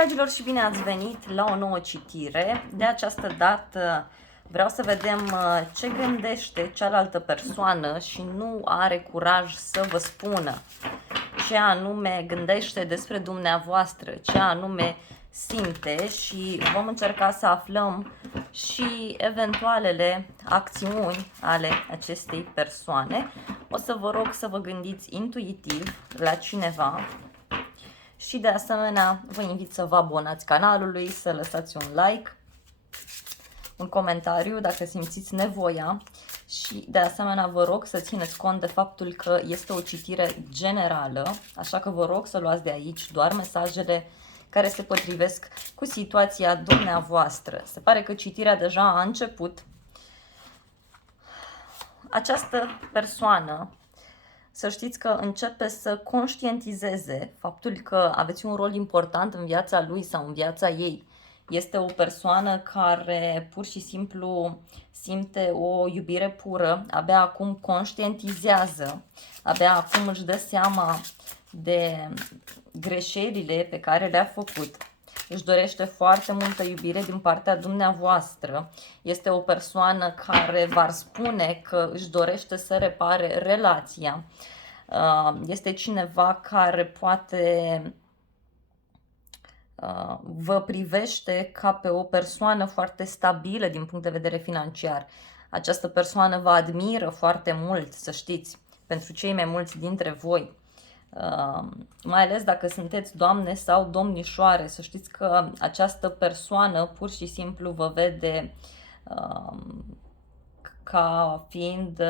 dragilor, și bine ați venit la o nouă citire. De această dată vreau să vedem ce gândește cealaltă persoană și nu are curaj să vă spună ce anume gândește despre dumneavoastră, ce anume simte, și vom încerca să aflăm și eventualele acțiuni ale acestei persoane. O să vă rog să vă gândiți intuitiv la cineva. Și de asemenea vă invit să vă abonați canalului, să lăsați un like, un comentariu dacă simțiți nevoia, și de asemenea vă rog să țineți cont de faptul că este o citire generală, așa că vă rog să luați de aici doar mesajele care se potrivesc cu situația dumneavoastră. Se pare că citirea deja a început. Această persoană, să știți că începe să conștientizeze faptul că aveți un rol important în viața lui sau în viața ei. Este o persoană care pur și simplu simte o iubire pură, abia acum conștientizează, abia acum își dă seama de greșelile pe care le-a făcut. Își dorește foarte multă iubire din partea dumneavoastră. Este o persoană care v-ar spune că își dorește să repare relația. Este cineva care poate vă privește ca pe o persoană foarte stabilă din punct de vedere financiar. Această persoană vă admiră foarte mult, să știți, pentru cei mai mulți dintre voi. Mai ales dacă sunteți doamne sau domnișoare, să știți că această persoană pur și simplu vă vede ca fiind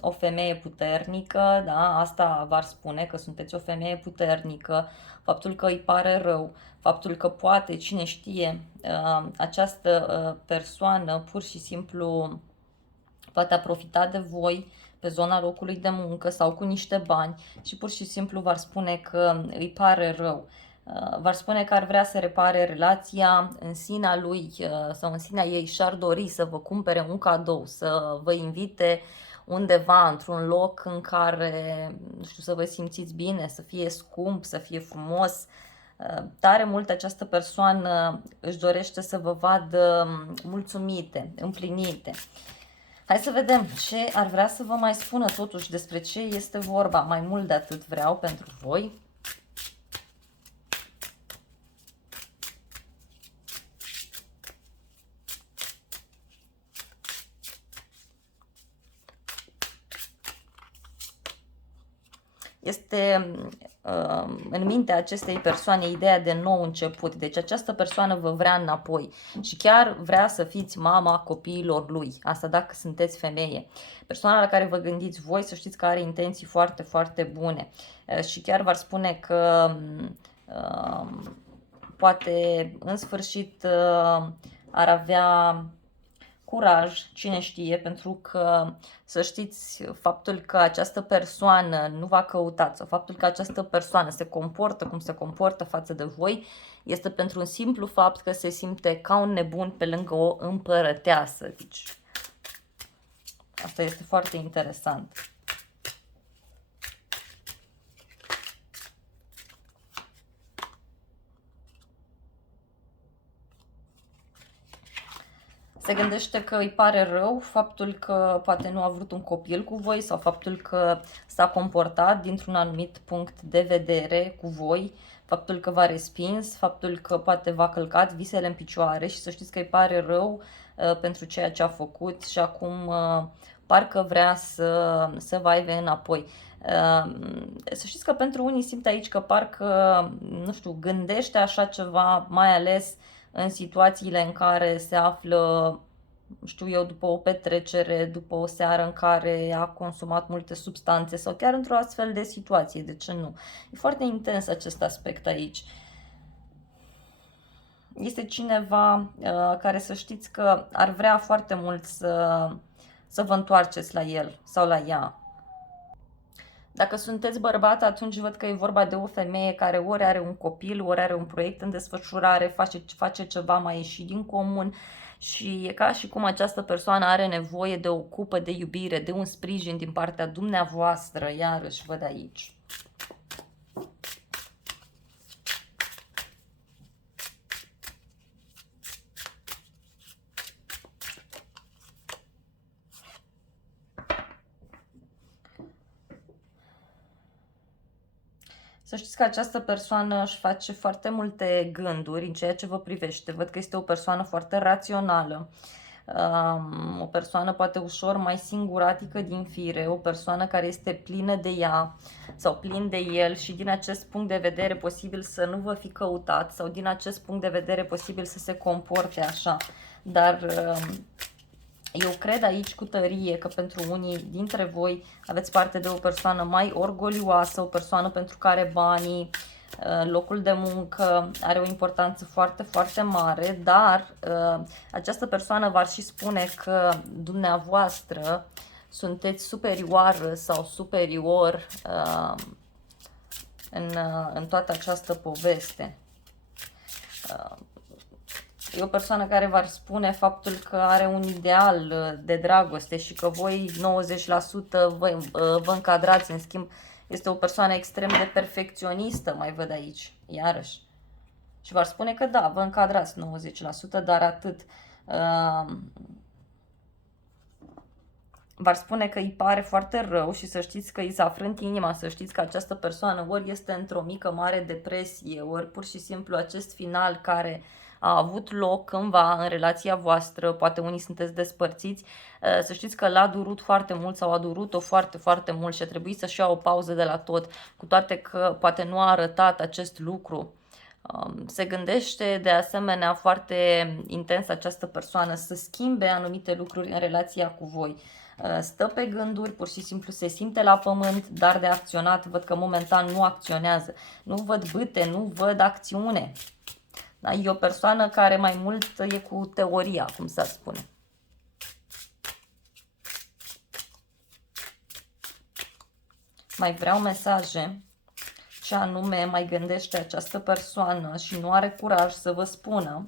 o femeie puternică, da? Asta v-ar spune că sunteți o femeie puternică, faptul că îi pare rău, faptul că poate, cine știe, această persoană pur și simplu poate a profita de voi pe zona locului de muncă sau cu niște bani și pur și simplu v-ar spune că îi pare rău. V-ar spune că ar vrea să repare relația în sinea lui sau în sinea ei, și-ar dori să vă cumpere un cadou, să vă invite undeva într-un loc în care, nu știu, să vă simțiți bine, să fie scump, să fie frumos. Tare mult această persoană își dorește să vă vadă mulțumite, împlinite. Hai să vedem ce ar vrea să vă mai spună totuși, despre ce este vorba. Mai mult de atât vreau pentru voi. Este în mintea acestei persoane ideea de nou început. Deci această persoană vă vrea înapoi și chiar vrea să fiți mama copiilor lui. Asta dacă sunteți femeie. Persoana la care vă gândiți voi, să știți că are intenții foarte, foarte bune. Și chiar v-ar spune că poate în sfârșit ar avea curaj, cine știe, pentru că să știți faptul că această persoană nu v-a căutat sau faptul că această persoană se comportă cum se comportă față de voi este pentru un simplu fapt că se simte ca un nebun pe lângă o împărăteasă. Deci, asta este foarte interesant. Se gândește că îi pare rău faptul că poate nu a vrut un copil cu voi sau faptul că s-a comportat dintr-un anumit punct de vedere cu voi, faptul că v-a respins, faptul că poate v-a călcat visele în picioare și să știți că îi pare rău pentru ceea ce a făcut și acum parcă vrea să vă aibă înapoi. Să știți că pentru unii simt aici că parcă, nu știu, gândește așa ceva, mai ales în situațiile în care se află, știu eu, după o petrecere, după o seară în care a consumat multe substanțe sau chiar într-o astfel de situație, de ce nu? E foarte intens acest aspect aici. Este cineva care, să știți că ar vrea foarte mult să vă întoarceți la el sau la ea. Dacă sunteți bărbat, atunci văd că e vorba de o femeie care ori are un copil, ori are un proiect în desfășurare, face ceva mai ieșit din comun și e ca și cum această persoană are nevoie de o cupă de iubire, de un sprijin din partea dumneavoastră, iarăși văd aici. Să știți că această persoană își face foarte multe gânduri în ceea ce vă privește. Văd că este o persoană foarte rațională, o persoană poate ușor mai singuratică din fire, o persoană care este plină de ea sau plin de el și din acest punct de vedere posibil să nu vă fi căutat sau din acest punct de vedere posibil să se comporte așa. Dar eu cred aici cu tărie că pentru unii dintre voi aveți parte de o persoană mai orgolioasă, o persoană pentru care banii, locul de muncă are o importanță foarte, foarte mare, dar această persoană v-ar și spune că dumneavoastră sunteți superioară sau superior în toată această poveste. E o persoană care v-ar spune faptul că are un ideal de dragoste și că voi 90% vă încadrați, în schimb este o persoană extrem de perfecționistă, mai văd aici, iarăși. Și v-ar spune că da, vă încadrați 90%, dar atât. V-ar spune că îi pare foarte rău și să știți că îi s-a frânt inima, să știți că această persoană ori este într-o mică mare depresie, ori pur și simplu acest final care a avut loc cândva în relația voastră, poate unii sunteți despărțiți, să știți că l-a durut foarte mult sau a durut-o foarte, foarte mult și a trebuit să-și ia o pauză de la tot, cu toate că poate nu a arătat acest lucru. Se gândește de asemenea foarte intens această persoană să schimbe anumite lucruri în relația cu voi. Stă pe gânduri, pur și simplu se simte la pământ, dar de acționat văd că momentan nu acționează. Nu văd bâte, nu văd acțiune. Da? E o persoană care mai mult e cu teoria, cum să spune. Mai vreau mesaje. Ce anume mai gândește această persoană și nu are curaj să vă spună.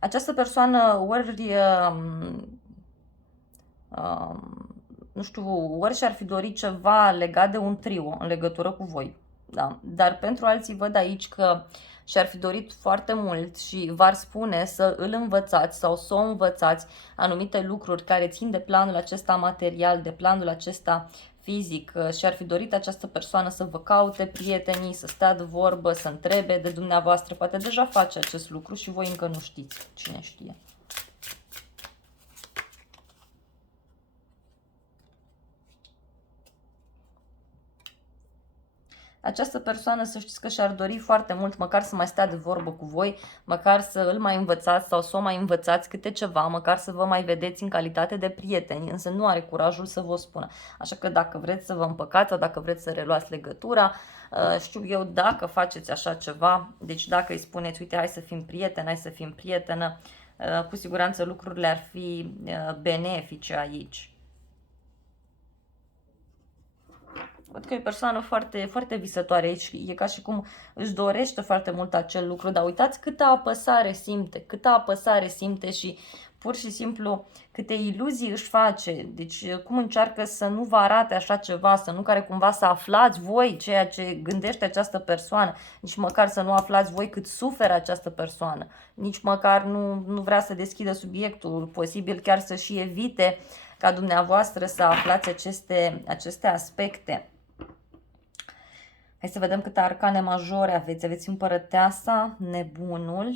Această persoană ori, nu știu, ori și-ar fi dorit ceva legat de un trio în legătură cu voi. Da? Dar pentru alții văd aici că și-ar fi dorit foarte mult și v-ar spune să îl învățați sau să o învățați anumite lucruri care țin de planul acesta material, de planul acesta fizic. Și-ar fi dorit această persoană să vă caute prietenii, să stea de vorbă, să întrebe de dumneavoastră. Poate deja face acest lucru și voi încă nu știți, cine știe. Această persoană să știți că și-ar dori foarte mult măcar să mai stea de vorbă cu voi, măcar să îl mai învățați sau să o mai învățați câte ceva, măcar să vă mai vedeți în calitate de prieteni, însă nu are curajul să vă spună. Așa că dacă vreți să vă împăcați sau dacă vreți să reluați legătura, știu eu, dacă faceți așa ceva, deci dacă îi spuneți, uite, hai să fim prieteni, hai să fim prietenă, cu siguranță lucrurile ar fi benefice aici. Văd că e o persoană foarte, foarte visătoare aici, e ca și cum își dorește foarte mult acel lucru, dar uitați câtă apăsare simte și pur și simplu câte iluzii își face, deci cum încearcă să nu vă arate așa ceva, să nu care cumva să aflați voi ceea ce gândește această persoană, nici măcar să nu aflați voi cât suferă această persoană, nici măcar nu vrea să deschidă subiectul, posibil chiar să și evite ca dumneavoastră să aflați aceste aspecte. Hai să vedem câte arcane majore aveți. Aveți împărăteasa, nebunul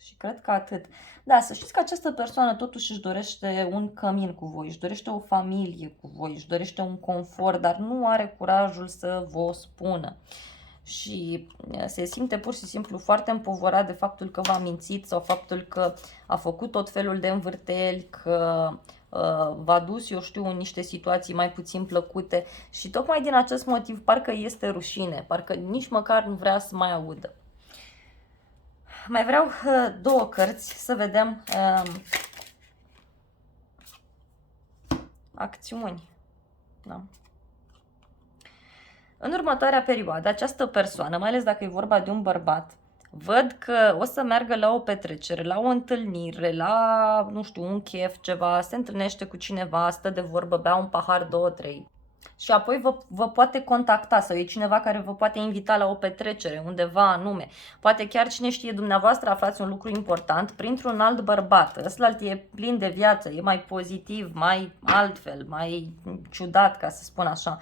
și cred că atât. Da, să știți că această persoană totuși își dorește un cămin cu voi, își dorește o familie cu voi, își dorește un confort, dar nu are curajul să vă spună. Și se simte pur și simplu foarte împovărat de faptul că v-a mințit sau faptul că a făcut tot felul de învârteli, că v-a dus, eu știu, în niște situații mai puțin plăcute și tocmai din acest motiv parcă este rușine, parcă nici măcar nu vrea să mai audă. Mai vreau două cărți să vedem acțiuni. Da. În următoarea perioadă, această persoană, mai ales dacă e vorba de un bărbat, văd că o să meargă la o petrecere, la o întâlnire, la, nu știu, un chef, ceva, se întâlnește cu cineva, stă de vorbă, bea un pahar, două, trei. și apoi vă poate contacta sau e cineva care vă poate invita la o petrecere undeva anume. Poate chiar cine știe, dumneavoastră aflați un lucru important printr-un alt bărbat. Ăslallt e plin de viață, e mai pozitiv, mai altfel, mai ciudat, ca să spun așa.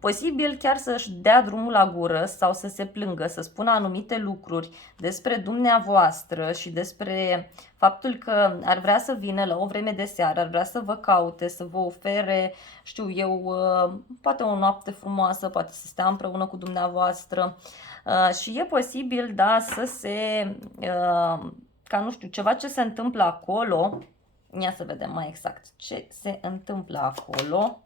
Posibil chiar să-și dea drumul la gură sau să se plângă, să spună anumite lucruri despre dumneavoastră și despre faptul că ar vrea să vină la o vreme de seară, ar vrea să vă caute, să vă ofere, știu eu, poate o noapte frumoasă, poate să stea împreună cu dumneavoastră și e posibil, da, să se, ca nu știu, ceva ce se întâmplă acolo, ia să vedem mai exact ce se întâmplă acolo.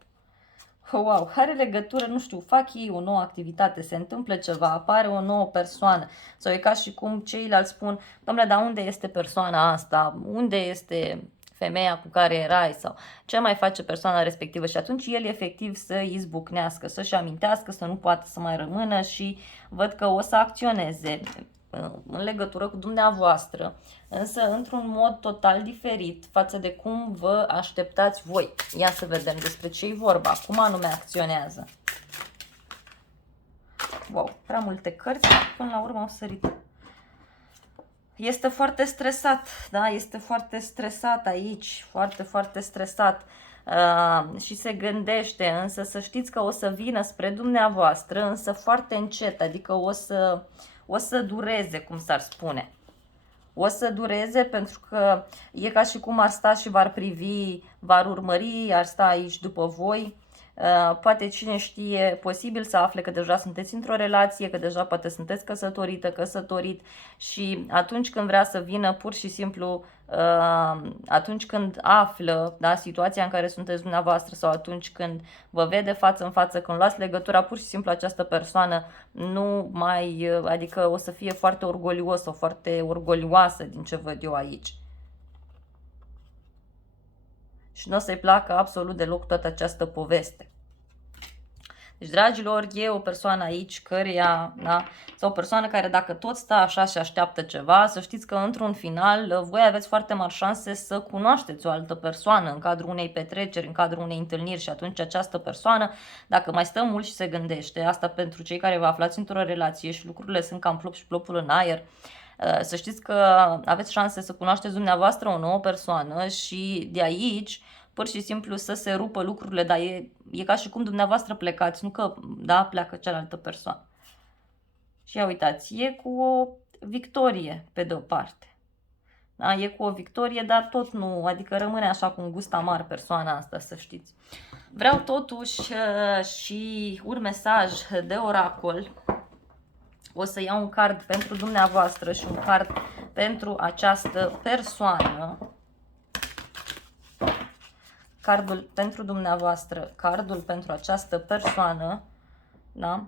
Wow, are legătură, nu știu, fac ei o nouă activitate, se întâmplă ceva, apare o nouă persoană sau e ca și cum ceilalți spun, domnule, dar unde este persoana asta, unde este femeia cu care erai sau ce mai face persoana respectivă și atunci el efectiv să izbucnească, să-și amintească, să nu poată să mai rămână și văd că o să acționeze în legătură cu dumneavoastră, însă într-un mod total diferit față de cum vă așteptați voi. Ia să vedem despre ce-i vorba, cum anume acționează. Wow, prea multe cărți, până la urmă au sărit. Este foarte stresat, da? Este foarte stresat aici, foarte, foarte stresat. Și se gândește, însă să știți că o să vină spre dumneavoastră, însă foarte încet, adică o să dureze, cum s-ar spune. O să dureze pentru că e ca și cum ar sta și v-ar privi, v-ar urmări, ar sta aici după voi. Poate cine știe, posibil să afle că deja sunteți într-o relație, că deja poate sunteți căsătorită, căsătorit și atunci când vrea să vină, pur și simplu, atunci când află, da, situația în care sunteți dumneavoastră sau atunci când vă vede față în față, când luați legătura, pur și simplu această persoană nu mai, adică o să fie foarte orgolios sau foarte orgolioasă din ce văd eu aici. Și nu o să-i placă absolut deloc toată această poveste. Deci, dragilor, e o persoană aici căreia, da, sau o persoană care dacă tot stă așa și așteaptă ceva, să știți că într-un final voi aveți foarte mari șanse să cunoașteți o altă persoană în cadrul unei petreceri, în cadrul unei întâlniri și atunci această persoană, dacă mai stă mult și se gândește, asta pentru cei care vă aflați într-o relație și lucrurile sunt cam plop și plopul în aer, să știți că aveți șanse să cunoașteți dumneavoastră o nouă persoană și de aici pur și simplu să se rupă lucrurile, dar e ca și cum dumneavoastră plecați, nu că, da, pleacă cealaltă persoană. Și ia uitați, e cu o victorie pe de o parte. Da, e cu o victorie, dar tot nu, adică rămâne așa cu un gust amar persoana asta, să știți. Vreau totuși și un mesaj de oracol. O să iau un card pentru dumneavoastră și un card pentru această persoană. Cardul pentru dumneavoastră, cardul pentru această persoană, da?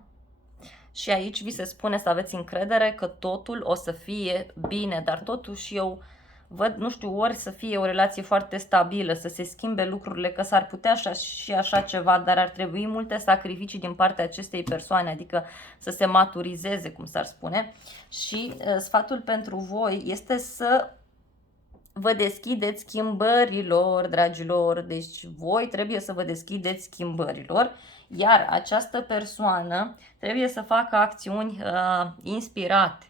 Și aici vi se spune să aveți încredere că totul o să fie bine, dar totuși eu văd, nu știu, ori să fie o relație foarte stabilă, să se schimbe lucrurile, că s-ar putea așa și așa ceva, dar ar trebui multe sacrificii din partea acestei persoane, adică să se maturizeze, cum s-ar spune. Și sfatul pentru voi este să vă deschideți schimbărilor, dragilor, deci voi trebuie să vă deschideți schimbărilor, iar această persoană trebuie să facă acțiuni inspirate.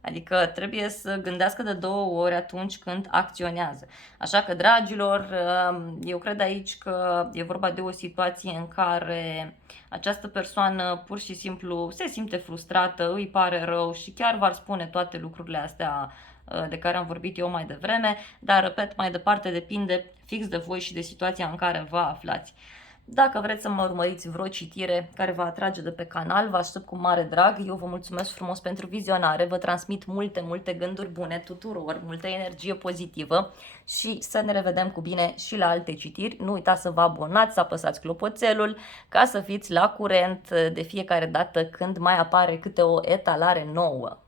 Adică trebuie să gândească de 2 ori atunci când acționează. Așa că, dragilor, eu cred aici că e vorba de o situație în care această persoană pur și simplu se simte frustrată, îi pare rău și chiar v-ar spune toate lucrurile astea de care am vorbit eu mai devreme, dar, repet, mai departe depinde fix de voi și de situația în care vă aflați. Dacă vreți să mă urmăriți vreo citire care vă atrage de pe canal, vă aștept cu mare drag. Eu vă mulțumesc frumos pentru vizionare, vă transmit multe gânduri bune tuturor, multă energie pozitivă și să ne revedem cu bine și la alte citiri. Nu uitați să vă abonați, să apăsați clopoțelul ca să fiți la curent de fiecare dată când mai apare câte o etalare nouă.